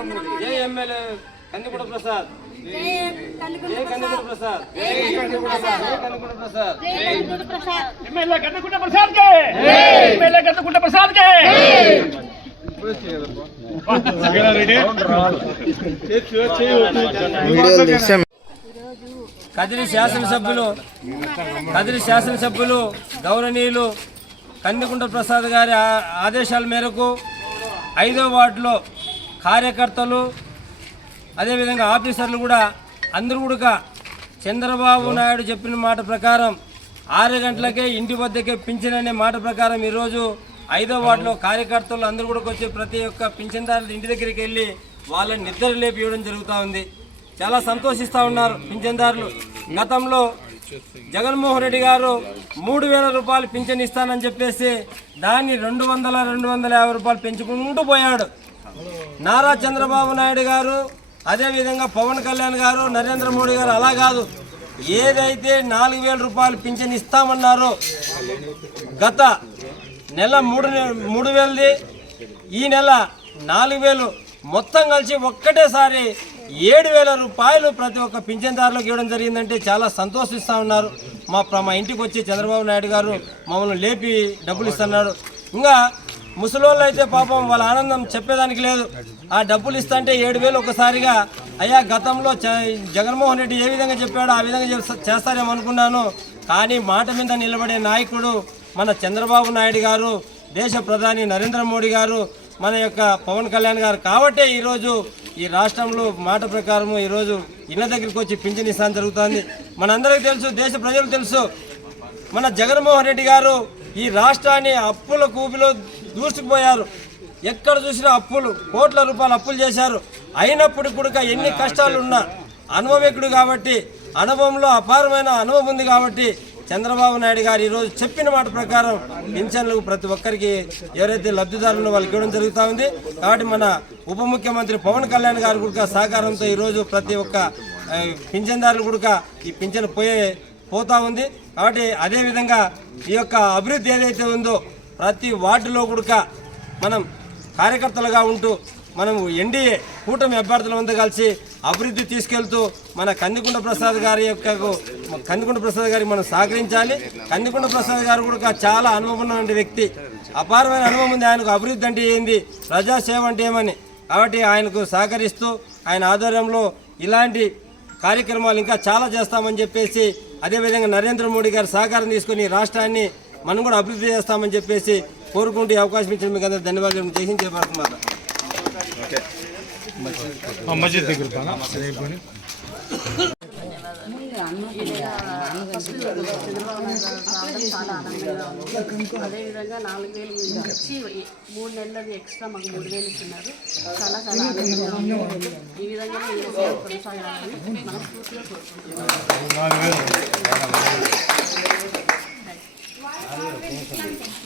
జై ఎమ్మెల్యే కందిపూడ ప్రసాద్. జై కందుకుంట జై కందిపూడ ప్రసాద్. జై కందిపూడ ప్రసాద్. జై కందుకుంట ప్రసాద్. ఎమ్మెల్యే గన్నకుంట ప్రసాద్ కే. ఎమ్మెల్యే గన్నకుంట ప్రసాద్ కే. కదిరి శాసనసభ్యులు కదిరి శాసనసభ్యులు గౌరవనీయులు కందికుంట ప్రసాద్ గారి ఆదేశాల మేరకు ఐదో వార్డులో కార్యకర్తలు అదేవిధంగా ఆఫీసర్లు కూడా అందరూ కూడా చంద్రబాబు నాయుడు చెప్పిన మాట ప్రకారం ఆరు గంటలకే ఇంటి వద్దకే పింఛన్ అనే మాట ప్రకారం ఈరోజు ఐదో వార్డులో కార్యకర్తలు అందరూ కూడా వచ్చి ప్రతి ఒక్క పింఛన్దారులు ఇంటి దగ్గరికి వెళ్ళి వాళ్ళని నిద్ర లేపియడం జరుగుతూ ఉంది. చాలా సంతోషిస్తూ ఉన్నారు పింఛన్దారులు. గతంలో జగన్మోహన్ రెడ్డి గారు మూడు వేల రూపాయలు పింఛన్ ఇస్తానని చెప్పేసి దాన్ని రెండు వందల రెండు వందల యాభై రూపాయలు పెంచుకుంటూ పోయాడు. నారా చంద్రబాబు నాయుడు గారు అదేవిధంగా పవన్ కళ్యాణ్ గారు నరేంద్ర మోడీ గారు అలా కాదు. ఏదైతే నాలుగు వేల రూపాయలు పింఛన్ ఇస్తామన్నారో గత నెల మూడు మూడు వేలది ఈ నెల నాలుగు వేలు మొత్తం కలిసి ఒక్కటేసారి ఏడు వేల రూపాయలు ప్రతి ఒక్క పింఛన్దారులకు ఇవ్వడం జరిగిందంటే చాలా సంతోషిస్తూ ఉన్నారు. మా మా ఇంటికి వచ్చి చంద్రబాబు నాయుడు గారు మమ్మల్ని లేపి డబ్బులు ఇస్తున్నాడు. ఇంకా ముసలోళ్ళు అయితే పాపం వాళ్ళ ఆనందం చెప్పేదానికి లేదు. ఆ డబ్బులు ఇస్తుంటే ఏడు వేలు ఒకసారిగా అయ్యా గతంలో చ- జగన్మోహన్ రెడ్డి ఏ విధంగా చెప్పాడో ఆ విధంగా చేస్తారేమో అనుకున్నాను. కానీ మాట మీద నిలబడే నాయకుడు మన చంద్రబాబు నాయుడు గారు దేశ ప్రధాని నరేంద్ర మోడీ గారు మన యొక్క పవన్ కళ్యాణ్ గారు. కాబట్టే ఈరోజు ఈ రాష్ట్రంలో మాట ప్రకారం ఈరోజు ఇళ్ళ దగ్గరికి వచ్చి పింఛన్ ఇస్తాను జరుగుతుంది. మనందరికీ తెలుసు దేశ ప్రజలు తెలుసు మన జగన్మోహన్ రెడ్డి గారు ఈ రాష్ట్రాన్ని అప్పుల కూపిలో దూసుకుపోయారు ఎక్కడ చూసినా అప్పులు కోట్ల రూపాయలు అప్పులు చేశారు. అయినప్పుడు కూడా ఎన్ని కష్టాలు ఉన్నా అనుభవికుడు కాబట్టి అనుభవంలో అపారమైన అనుభవం ఉంది కాబట్టి చంద్రబాబు నాయుడు గారు ఈరోజు చెప్పిన మాట ప్రకారం పింఛన్లు ప్రతి ఒక్కరికి ఎవరైతే లబ్ధిదారులు వాళ్ళకి ఇవ్వడం జరుగుతూ ఉంది. కాబట్టి మన ఉప ముఖ్యమంత్రి పవన్ కళ్యాణ్ గారు కూడా సహకారంతో ఈరోజు ప్రతి ఒక్క పింఛన్దారులు కూడా ఈ పింఛన్ పోయే పోతా ఉంది. కాబట్టి అదేవిధంగా ఈ యొక్క అభివృద్ధి ఏదైతే ఉందో ప్రతి వార్డులో కూడా మనం కార్యకర్తలుగా ఉంటూ మనం ఎన్డీఏ కూటమి అభ్యర్థుల వద్ద కలిసి అభివృద్ధి తీసుకెళ్తూ మన కందికుంట ప్రసాద్ గారి యొక్క కందికుంట ప్రసాద్ గారికి మనం సహకరించాలి. కందికుంట ప్రసాద్ గారు కూడా చాలా అనుభవం ఉన్నటువంటి వ్యక్తి. అపారమైన అనుభవం ఉంది. ఆయనకు అభివృద్ధి అంటే ఏంది? ప్రజాసేవ అంటే ఏమని? కాబట్టి ఆయనకు సహకరిస్తూ ఆయన ఆధ్వర్యంలో ఇలాంటి కార్యక్రమాలు ఇంకా చాలా చేస్తామని చెప్పేసి అదేవిధంగా నరేంద్ర మోడీ గారి సహకారం తీసుకుని రాష్ట్రాన్ని మనం కూడా అభివృద్ధి చేస్తామని చెప్పేసి కోరుకుంటూ అవకాశం ఇచ్చిన మీకు అందరూ ధన్యవాదాలు. జయించే చాలా ఆనందంగా ఉంది అదేవిధంగా నాలుగు వేలు ఇచ్చి మూడు నెలలది ఎక్స్ట్రా మాకు మూడు వేలు. ఇస్తున్నారు చాలా చాలా ఆనందంగా ఉంది ఈ విధంగా కొనసాగాలని మనస్ఫూర్తిగా